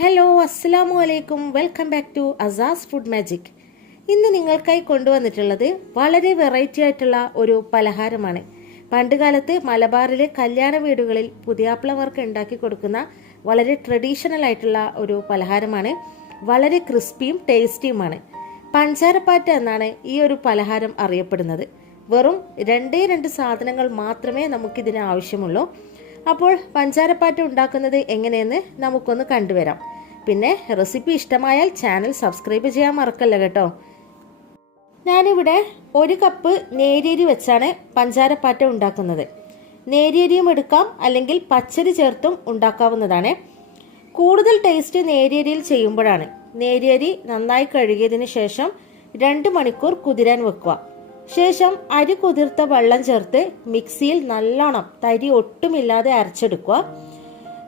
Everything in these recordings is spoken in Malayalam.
ഹലോ അസ്സലാമു അലൈക്കും, welcome back to Asas food magic. ഇന്ന് നിങ്ങൾക്കായി കൊണ്ടുവന്നിട്ടുള്ളത് വളരെ വെറൈറ്റി ആയിട്ടുള്ള ഒരു പലഹാരമാണ്. പണ്ടുകാലത്ത് മലബാറിലെ കല്യാണ വീടുകളിൽ പുതിയാപ്ലവർക്ക് ഉണ്ടാക്കി കൊടുക്കുന്ന വളരെ ട്രഡീഷണൽ ആയിട്ടുള്ള ഒരു പലഹാരമാണ്. വളരെ ക്രിസ്പിയും ടേസ്റ്റിയുമാണ്. പഞ്ചാരപ്പാറ്റ എന്നാണ് ഈ ഒരു പലഹാരം അറിയപ്പെടുന്നത്. വെറും രണ്ട് സാധനങ്ങൾ മാത്രമേ നമുക്കിതിന് ആവശ്യമുള്ളൂ. അപ്പോൾ പഞ്ചാരപ്പാറ്റ ഉണ്ടാക്കുന്നത് എങ്ങനെയെന്ന് നമുക്കൊന്ന് കണ്ടുവരാം. പിന്നെ റെസിപ്പി ഇഷ്ടമായാൽ ചാനൽ സബ്സ്ക്രൈബ് ചെയ്യാൻ മറക്കല്ല കേട്ടോ. ഞാനിവിടെ 1 കപ്പ് നേരിയരി വെച്ചാണ് പഞ്ചാരപ്പാറ്റ ഉണ്ടാക്കുന്നത്. നേരിയരിയും എടുക്കാം, അല്ലെങ്കിൽ പച്ചരി ചേർത്തും ഉണ്ടാക്കാവുന്നതാണ്. കൂടുതൽ ടേസ്റ്റ് നേരിയരിയിൽ ചെയ്യുമ്പോഴാണ്. നേരിയരി നന്നായി കഴുകിയതിന് ശേഷം 2 മണിക്കൂർ കുതിരാൻ വെക്കുക. ശേഷം അരി കുതിർത്ത വെള്ളം ചേർത്ത് മിക്സിയിൽ നല്ലോണം തരി ഒട്ടുമില്ലാതെ അരച്ചെടുക്കുക.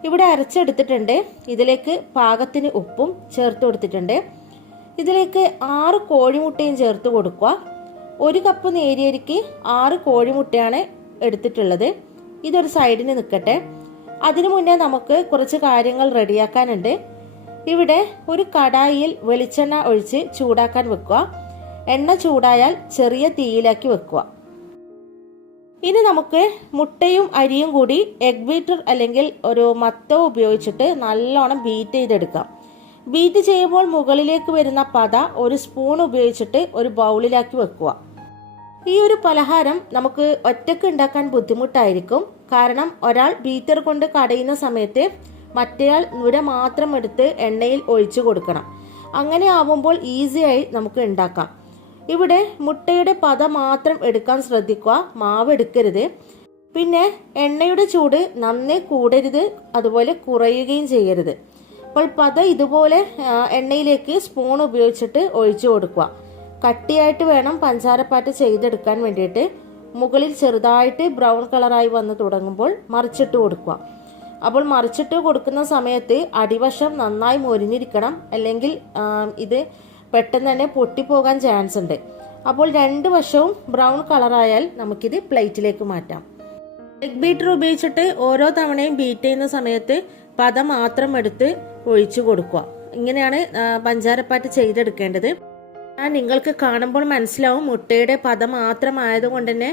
ഇവിടെ അരച്ചെടുത്തിട്ടുണ്ട്. ഇതിലേക്ക് പാകത്തിന് ഉപ്പും ചേർത്ത് കൊടുത്തിട്ടുണ്ട്. ഇതിലേക്ക് 6 കോഴിമുട്ടയും ചേർത്ത് കൊടുക്കുക. 1 കപ്പ് നേരിയരിക്ക് 6 കോഴിമുട്ടയാണ് എടുത്തിട്ടുള്ളത്. ഇതൊരു സൈഡിന് നിൽക്കട്ടെ. അതിനു മുന്നേ നമുക്ക് കുറച്ച് കാര്യങ്ങൾ റെഡിയാക്കാനുണ്ട്. ഇവിടെ ഒരു കടായിയിൽ വെളിച്ചെണ്ണ ഒഴിച്ച് ചൂടാക്കാൻ വെക്കുക. എണ്ണ ചൂടായാൽ ചെറിയ തീയിലാക്കി വെക്കുക. ഇനി നമുക്ക് മുട്ടയും അരിയും കൂടി എഗ് ബീറ്റർ അല്ലെങ്കിൽ ഒരു മത്തോ ഉപയോഗിച്ചിട്ട് നല്ലോണം ബീറ്റ് ചെയ്തെടുക്കാം. ബീറ്റ് ചെയ്യുമ്പോൾ മുകളിലേക്ക് വരുന്ന പത ഒരു സ്പൂൺ ഉപയോഗിച്ചിട്ട് ഒരു ബൗളിലാക്കി വെക്കുക. ഈ ഒരു പലഹാരം നമുക്ക് ഒറ്റയ്ക്ക് ഉണ്ടാക്കാൻ ബുദ്ധിമുട്ടായിരിക്കും. കാരണം ഒരാൾ ബീറ്റർ കൊണ്ട് കടയുന്ന സമയത്ത് മറ്റേയാൾ നുര മാത്രം എടുത്ത് എണ്ണയിൽ ഒഴിച്ചു കൊടുക്കണം. അങ്ങനെ ആവുമ്പോൾ ഈസിയായി നമുക്ക് ഉണ്ടാക്കാം. ഇവിടെ മുട്ടയുടെ പത മാത്രം എടുക്കാൻ ശ്രദ്ധിക്കുക, മാവ് എടുക്കരുത്. പിന്നെ എണ്ണയുടെ ചൂട് നന്നേ കൂടരുത്, അതുപോലെ കുറയുകയും ചെയ്യരുത്. അപ്പോൾ പത ഇതുപോലെ എണ്ണയിലേക്ക് സ്പൂൺ ഉപയോഗിച്ചിട്ട് ഒഴിച്ചു കൊടുക്കുക. കട്ടിയായിട്ട് വേണം പഞ്ചാരപ്പാറ്റ ചെയ്തെടുക്കാൻ വേണ്ടിയിട്ട്. മുകളിൽ ചെറുതായിട്ട് ബ്രൗൺ കളറായി വന്ന് തുടങ്ങുമ്പോൾ മറിച്ചിട്ട് കൊടുക്കുക. അപ്പോൾ മറിച്ചിട്ട് കൊടുക്കുന്ന സമയത്ത് അടിവശം നന്നായി മൊരിഞ്ഞിരിക്കണം, അല്ലെങ്കിൽ ഇത് പെട്ടെന്ന് തന്നെ പൊട്ടിപ്പോകാൻ ചാൻസ് ഉണ്ട്. അപ്പോൾ 2 വശവും ബ്രൗൺ കളറായാൽ നമുക്കിത് പ്ലേറ്റിലേക്ക് മാറ്റാം. എഗ് ബീറ്റർ ഉപയോഗിച്ചിട്ട് ഓരോ തവണയും ബീറ്റ് ചെയ്യുന്ന സമയത്ത് പത മാത്രം എടുത്ത് ഒഴിച്ചു കൊടുക്കുക. ഇങ്ങനെയാണ് പഞ്ചാരപ്പാറ്റ ചെയ്തെടുക്കേണ്ടത്. നിങ്ങൾക്ക് കാണുമ്പോൾ മനസ്സിലാവും, മുട്ടയുടെ പത മാത്രമായതുകൊണ്ട് തന്നെ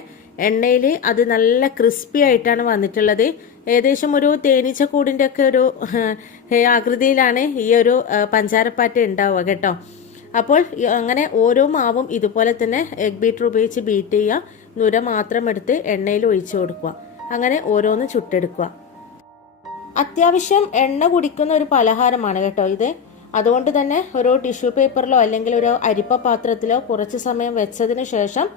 എണ്ണയിൽ അത് നല്ല ക്രിസ്പി ആയിട്ടാണ് വന്നിട്ടുള്ളത്. ഏകദേശം ഒരു തേനീച്ചക്കൂടിൻ്റെ ഒക്കെ ഒരു ആകൃതിയിലാണ് ഈ ഒരു പഞ്ചാരപ്പാറ്റ ഉണ്ടാവുക കേട്ടോ. അപ്പോൾ അങ്ങനെ ഓരോ മാവും ഇതുപോലെ തന്നെ എഗ് ബീറ്റർ ഉപയോഗിച്ച് ബീറ്റ് ചെയ്യുക. നുര മാത്രം എടുത്ത് എണ്ണയിൽ ഒഴിച്ചു കൊടുക്കുക. അങ്ങനെ ഓരോന്ന് ചുട്ടെടുക്കുക. അത്യാവശ്യം എണ്ണ കുടിക്കുന്ന ഒരു പലഹാരമാണ് കേട്ടോ ഇത്. അതുകൊണ്ട് തന്നെ ഒരു ടിഷ്യൂ പേപ്പറിലോ അല്ലെങ്കിൽ ഒരു അരിപ്പ പാത്രത്തിലോ കുറച്ച് സമയം വെച്ചതിന് ശേഷം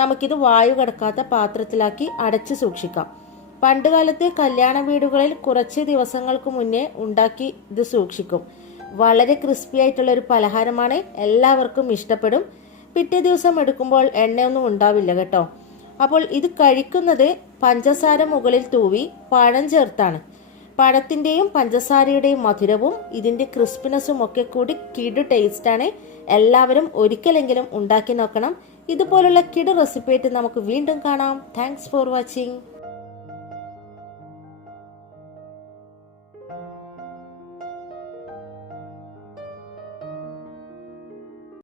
നമുക്കിത് വായു കടക്കാത്ത പാത്രത്തിലാക്കി അടച്ചു സൂക്ഷിക്കാം. പണ്ടുകാലത്ത് കല്യാണ വീടുകളിൽ കുറച്ച് ദിവസങ്ങൾക്ക് മുന്നേ ഉണ്ടാക്കി ഇത് സൂക്ഷിക്കും. വളരെ ക്രിസ്പി ആയിട്ടുള്ള ഒരു പലഹാരമാണ്. എല്ലാവർക്കും ഇഷ്ടപ്പെടും. പിറ്റേ ദിവസം എടുക്കുമ്പോൾ എണ്ണയൊന്നും ഉണ്ടാവില്ല കേട്ടോ. അപ്പോൾ ഇത് കഴിക്കുന്നത് പഞ്ചസാര മുകളിൽ തൂവി പഴം ചേർത്താണ്. പഴത്തിൻ്റെയും പഞ്ചസാരയുടെയും മധുരവും ഇതിൻ്റെ ക്രിസ്പിനെസ്സും ഒക്കെ കൂടി കിടു ടേസ്റ്റാണ്. എല്ലാവരും ഒരിക്കലെങ്കിലും ഉണ്ടാക്കി നോക്കണം. ഇതുപോലുള്ള കിടു റെസിപ്പി ആയിട്ട് നമുക്ക് വീണ്ടും കാണാം. Thanks for watching.